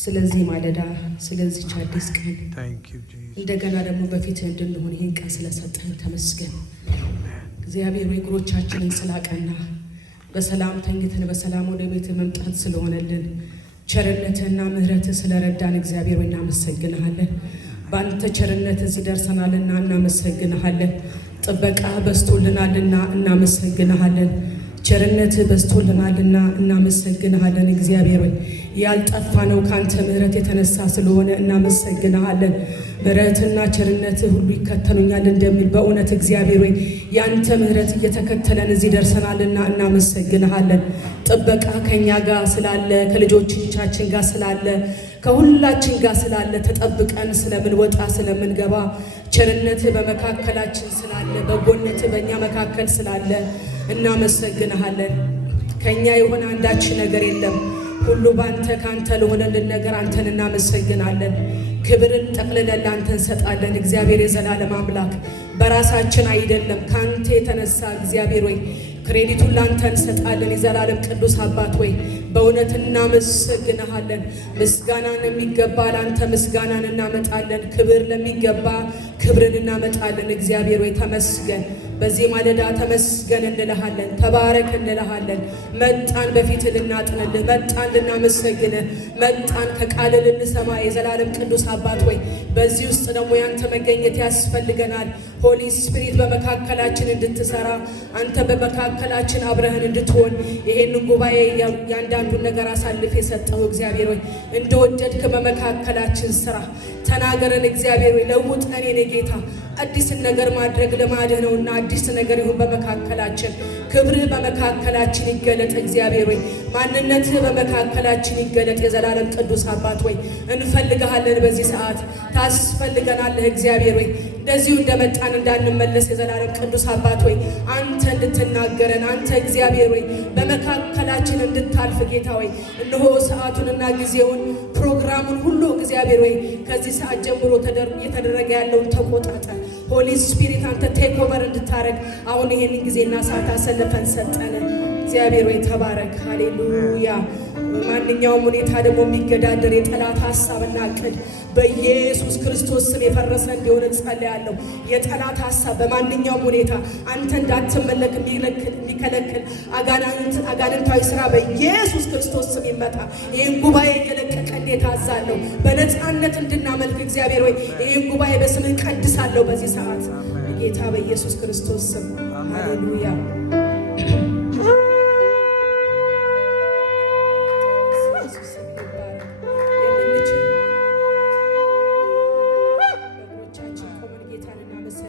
ስለዚህ ማለዳ ስለዚህ አዲስ ቀን እንደገና ደግሞ በፊትህ እንድንሆን ይህን ቀን ስለሰጠን ተመስገን። እግዚአብሔር እግሮቻችንን ስላቀና በሰላም ተኝተን በሰላም ወደ ቤትህ መምጣት ስለሆነልን ቸርነትና ምሕረትህ ስለረዳን እግዚአብሔር እናመሰግንሃለን። በአንተ ቸርነት እዚህ ደርሰናልና እናመሰግንሃለን። ጥበቃ በስቶልናልና እናመሰግንሃለን። ቸርነትህ በስቶልናልና እናመሰግንሃለን። እግዚአብሔር ሆይ ያልጠፋ ነው ካንተ ምሕረት የተነሳ ስለሆነ እናመሰግንሃለን። ምሕረትና ቸርነትህ ሁሉ ይከተሉኛል እንደሚል በእውነት እግዚአብሔር ሆይ ያንተ ምሕረት እየተከተለን እዚህ ደርሰናልና እናመሰግንሃለን። ጥበቃ ከኛ ጋር ስላለ ከልጆቻችን ጋር ስላለ ከሁላችን ጋር ስላለ ተጠብቀን ስለምንወጣ ስለምንገባ ቸርነትህ በመካከላችን ስላለ በጎነትህ በእኛ መካከል ስላለ እናመሰግንሃለን። ከኛ የሆነ አንዳች ነገር የለም። ሁሉ ባንተ ካንተ ለሆነልን ነገር አንተን እናመሰግናለን። ክብርን ጠቅልለን ላንተ እንሰጣለን። እግዚአብሔር የዘላለም አምላክ በራሳችን አይደለም ካንተ የተነሳ እግዚአብሔር ሆይ ክሬዲቱን ላንተ እንሰጣለን። የዘላለም ቅዱስ አባት ሆይ በእውነት እናመሰግንሃለን። ምስጋናን የሚገባ ላንተ ምስጋናን እናመጣለን። ክብር ለሚገባ ክብርን እናመጣለን። እግዚአብሔር ሆይ ተመስገን። በዚህ ማለዳ ተመስገን እንልሃለን። ተባረክ እንልሃለን። መጣን በፊት ልናጥንልህ፣ መጣን ልናመሰግንህ፣ መጣን ከቃል ልንሰማ። የዘላለም ቅዱስ አባት ሆይ በዚህ ውስጥ ደግሞ ያንተ መገኘት ያስፈልገናል። ሆሊ ስፒሪት በመካከላችን እንድትሰራ አንተ በመካከላችን አብረህን እንድትሆን ይሄንን ጉባኤ ያንዳንዱን ነገር አሳልፍ የሰጠው እግዚአብሔር ሆይ እንደወደድክ በመካከላችን ስራ። ተናገረን እግዚአብሔር ሆይ ለውጠን። የኔ ጌታ አዲስን ነገር ማድረግ ልማድህ ነውና አዲስ ነገር ይሁን በመካከላችን። ክብርህ በመካከላችን ይገለጥ እግዚአብሔር ሆይ ማንነትህ በመካከላችን ይገለጥ። የዘላለም ቅዱስ አባት ሆይ እንፈልግሃለን። በዚህ ሰዓት ታስፈልገናለህ እግዚአብሔር ሆይ እንደዚሁ እንደመጣን እንዳንመለስ የዘላለም ቅዱስ አባት ሆይ አንተ እንድትናገረን አንተ እግዚአብሔር ሆይ በመካከላችን እንድታልፍ ጌታ ሆይ እነሆ ሰዓቱንና ጊዜውን ፕሮግራሙን ሁሉ እግዚአብሔር ሆይ ከዚህ ሰዓት ጀምሮ የተደረገ ያለውን ተቆጣጠር። ሆሊ ስፒሪት አንተ ቴክ ኦቨር እንድታረግ አሁን ይሄንን ጊዜና ሰዓት አሰልፈን ሰጠን። እግዚአብሔር ሆይ ተባረክ። ሃሌሉያ። ማንኛውም ሁኔታ ደግሞ የሚገዳደር የጠላት ሐሳብና ዕቅድ በኢየሱስ ክርስቶስ ስም የፈረሰ እንዲሆን ጸልያለሁ። የጠላት ሐሳብ በማንኛውም ሁኔታ አንተ እንዳትመለክ የሚከለክል አጋንንታዊ ስራ በኢየሱስ ክርስቶስ ስም ይመታ። ይህን ጉባኤ የለቀቀ እንዴት አዛለሁ በነፃነት እንድናመልክ እግዚአብሔር ሆይ ይህን ጉባኤ በስምህ ቀድሳለሁ በዚህ ሰዓት ጌታ በኢየሱስ ክርስቶስ ስም ሃሌሉያ።